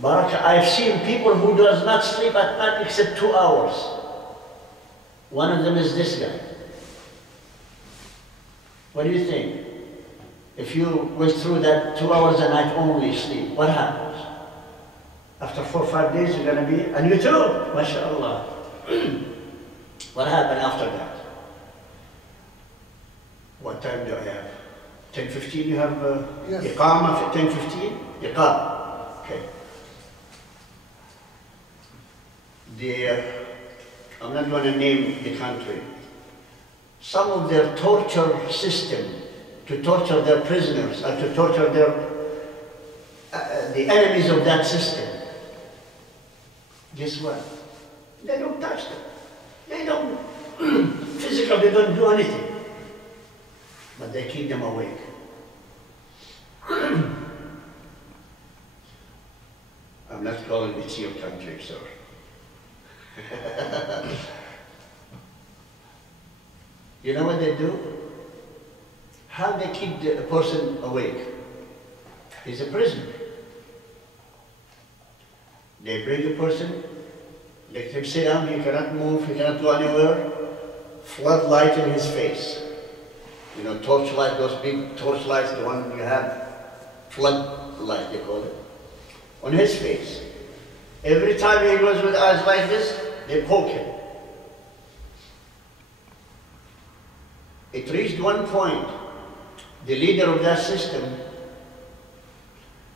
Barakah, I've seen people who does not sleep at night except 2 hours. One of them is this guy. What do you think? If you went through that 2 hours a night only sleep, what happens? After 4 or 5 days, you're going to be, and you too, mashallah. What happened after that? What time do I have? 10:15 you have yes. Iqamah at 10:15? Iqamah. Okay. I'm not going to name the country. Some of their torture system to torture their prisoners and to torture the enemies of that system. Guess what? They don't touch them. They don't, physically they don't do anything. But they keep them awake. I'm not calling it your country, sir. You know what they do? How they keep the person awake? He's a prisoner. They bring a person, let him sit down, he cannot move, he cannot go anywhere, floodlight in his face. You know, torchlight, those big torchlights, the one you have, floodlight they call it, on his face. Every time he goes with eyes like this, they poke him. It reached one point, the leader of that system,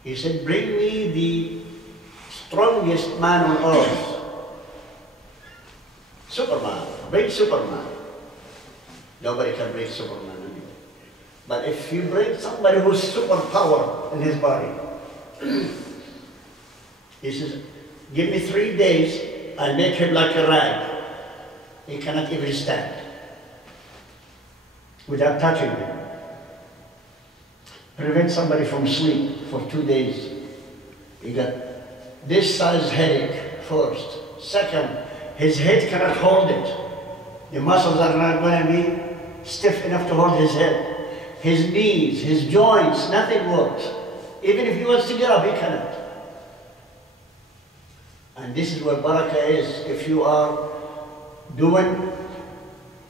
he said, bring me the strongest man on earth. Superman, bring Superman. Nobody can bring Superman anymore. But if you bring somebody who's superpower in his body, he says, give me 3 days, I'll make him like a rag. He cannot even stand without touching him. Prevent somebody from sleep for 2 days. He got this size headache first. Second, his head cannot hold it. The muscles are not going to be stiff enough to hold his head. His knees, his joints, nothing works. Even if he wants to get up, he cannot. And this is where barakah is. If you are doing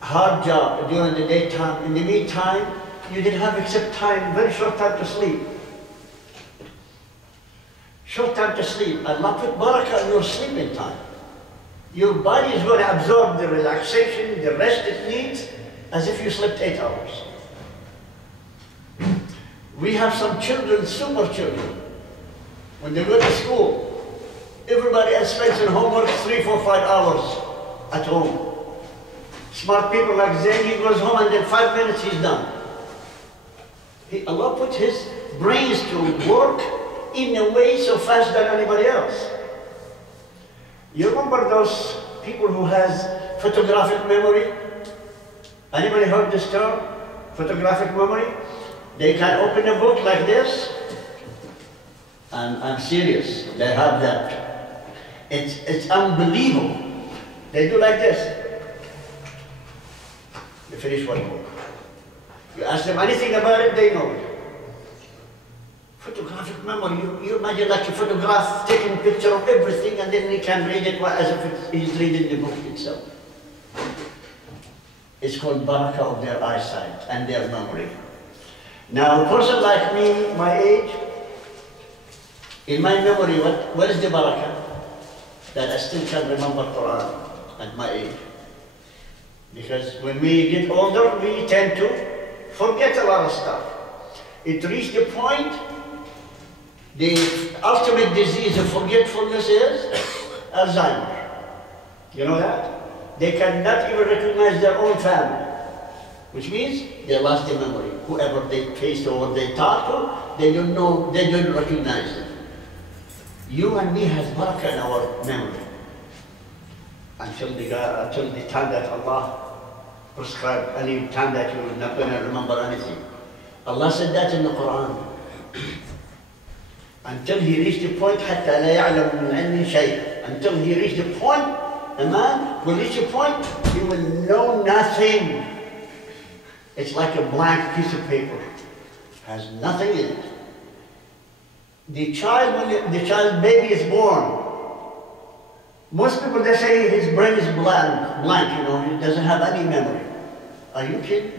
a hard job during the daytime, in the meantime, you didn't have except time, very short time to sleep. Short time to sleep. Allah put barakah in your sleeping time. Your body is going to absorb the relaxation, the rest it needs, as if you slept 8 hours. We have some children, super children. When they go to school, everybody else spends in homework 3, 4, 5 hours at home. Smart people like Zayn, he goes home and in 5 minutes he's done. Allah put his brains to work in a way so fast than anybody else. You remember those people who has photographic memory? Anybody heard this term? Photographic memory? They can open a book like this, and I'm serious, they have that. It's unbelievable. They do like this. They finish one book. You ask them anything about it, they know it. Photographic memory, you imagine like a photograph taking a picture of everything and then he can read it as if he's reading the book itself. It's called Baraka of their eyesight and their memory. Now, a person like me, my age, in my memory, what is the Baraka? That I still can remember Quran at my age. Because when we get older, we tend to forget a lot of stuff. It reached the point, the ultimate disease of forgetfulness is Alzheimer. You know that? They cannot even recognize their own family, which means they lost their memory. Whoever they faced or they talked to, they don't know, they don't recognize them. You and me has barakah in our memory until the time that Allah prescribed, any time that you're not going to remember anything. Allah said that in the Quran. Until he reached the point, حتى لا يعلم من علم شيء. Until he reached the point, a man will reach a point, he will know nothing. It's like a blank piece of paper. Has nothing in it. The child, when the child baby is born, most people they say his brain is blank, you know, he doesn't have any memory. Are you kidding?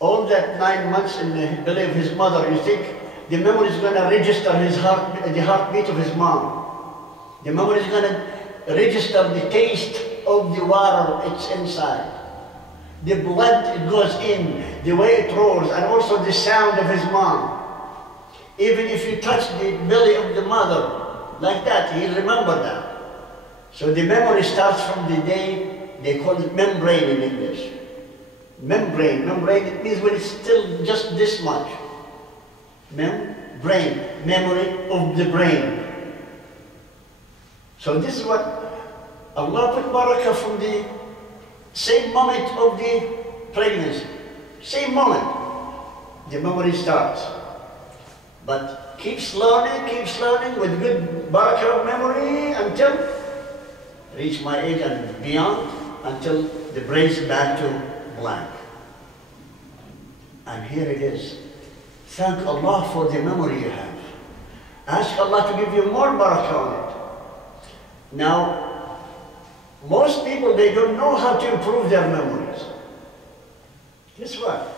All that 9 months in the belly of his mother, you think the memory is going to register his heart, the heartbeat of his mom. The memory is going to register the taste of the water it's inside. The blood it goes in, the way it roars, and also the sound of his mom. Even if you touch the belly of the mother, like that, he'll remember that. So the memory starts from the day, they call it membrane in English. Membrane, it means when it's still just this much. Membrane, memory of the brain. So this is what Allah put barakah from the same moment of the pregnancy. Same moment, the memory starts. But keeps learning with good barakah of memory until reach my age and beyond, until the brain is back to blank. And here it is. Thank Allah for the memory you have. Ask Allah to give you more barakah on it. Now, most people, they don't know how to improve their memories. Guess what?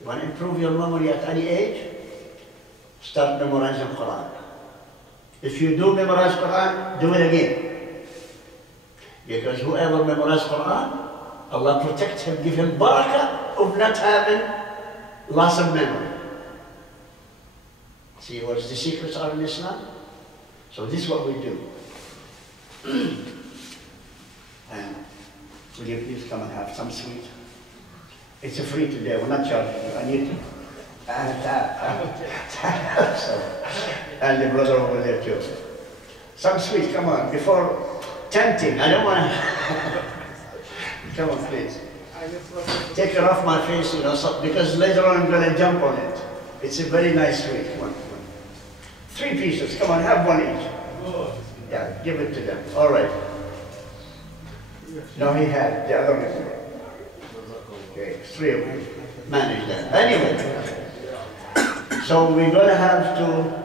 You want to improve your memory at any age? Start memorizing Quran. If you do memorize Quran, do it again. Because whoever memorizes Quran, Allah protects him, give him barakah of not having loss of memory. See what the secrets are in Islam? So this is what we do. And will you please come and have some sweet? It's a free today, we're not charging you. I need to. So, and the brother over there too. Some sweet, come on, before tempting. I don't want to. Come on, please. Take it off my face, you know, so, because later on I'm going to jump on it. It's a very nice sweet. Come on. 3 pieces, come on, have one each. Yeah, give it to them. All right. No, he had the other one. Okay, 3 of them. Manage that. Anyway, so we're going to have to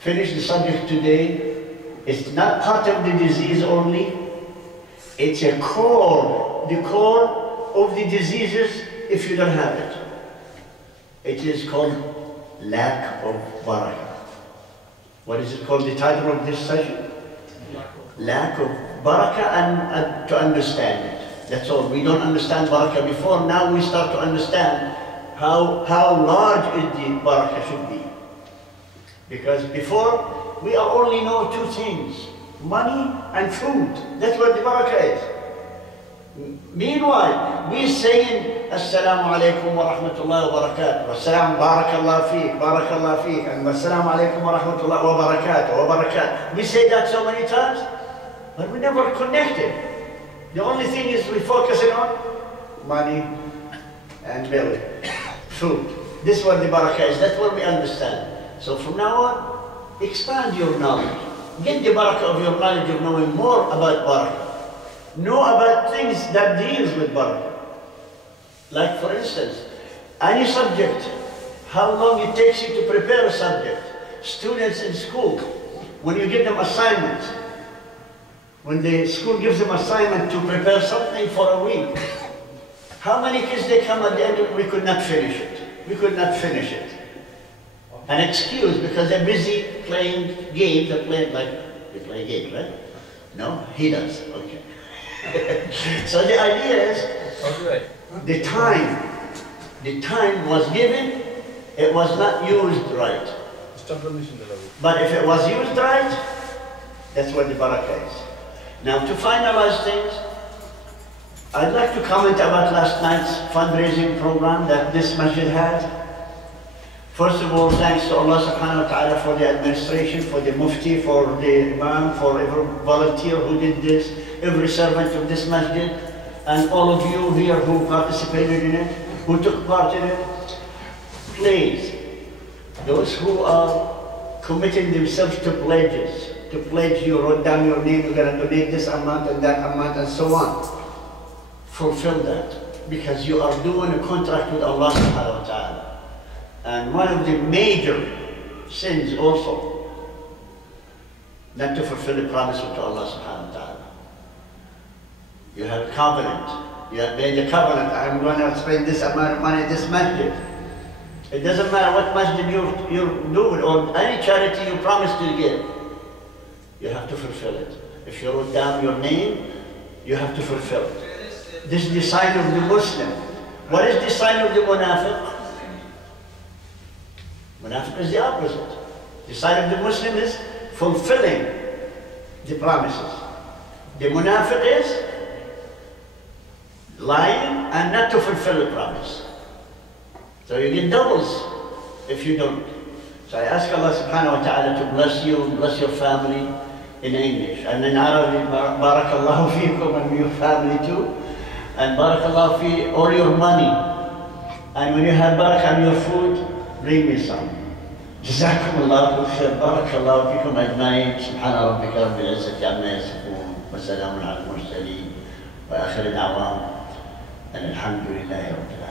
finish the subject today. It's not part of the disease only. It's a core, the core of the diseases if you don't have it. It is called lack of barakah. What is it called, the title of this session? Lack of barakah and to understand it. That's all. We don't understand barakah before. Now we start to understand how large the barakah should be. Because before, we only know 2 things. Money and food. That's what the barakah is. Meanwhile, we're saying, Assalamu alaikum wa rahmatullahi wa barakatuh. Assalam barakallah feek, and Assalamu alaikum wa rahmatullahi wa barakatuh. We say that so many times, but we never connected. The only thing is we focusing on money and belly, food. This is what the barakah is. That's what we understand. So from now on, expand your knowledge. Get the barakah of your knowledge of knowing more about barakah. Know about things that deals with barakah. Like for instance, any subject, how long it takes you to prepare a subject. Students in school, when you give them assignments, when the school gives them assignment to prepare something for a week, how many kids they come at the end of, we could not finish it. We could not finish it. An excuse because they're busy playing games. They're playing like, you play games, right? No? He does, okay. So the idea is, the time was given, it was not used right. But if it was used right, that's what the barakah is. Now to finalize things, I'd like to comment about last night's fundraising program that this masjid had. First of all, thanks to Allah subhanahu wa ta'ala for the administration, for the mufti, for the imam, for every volunteer who did this, every servant of this masjid, and all of you here who participated in it, who took part in it. Please, those who are committing themselves to pledges, to pledge, you wrote down your name, you're going to donate this amount and that amount and so on. Fulfill that, because you are doing a contract with Allah subhanahu wa ta'ala. And one of the major sins also, not to fulfill the promise to Allah subhanahu wa ta'ala. You have covenant, you have made a covenant, I'm going to spend this amount of money at this masjid. It doesn't matter what masjid you're doing or any charity you promise to give. You have to fulfill it. If you wrote down your name, you have to fulfill it. This is the sign of the Muslim. What is the sign of the munafiq? Munafiq is the opposite. The sign of the Muslim is fulfilling the promises. The munafiq is lying and not to fulfill the promise. So you get doubles if you don't. So I ask Allah subhanahu wa ta'ala to bless you and bless your family in English. And in Arabic, Barakallahu feekum and your family too. And Barakallahu fi all your money. And when you have barakah on your food, bring me some. جزاكم الله خير. بارك الله فيكم أجمعين. سبحان ربك رب العزة عما يصفون وسلام على المرسلين وآخر دعواهم أن الحمد لله رب العالمين.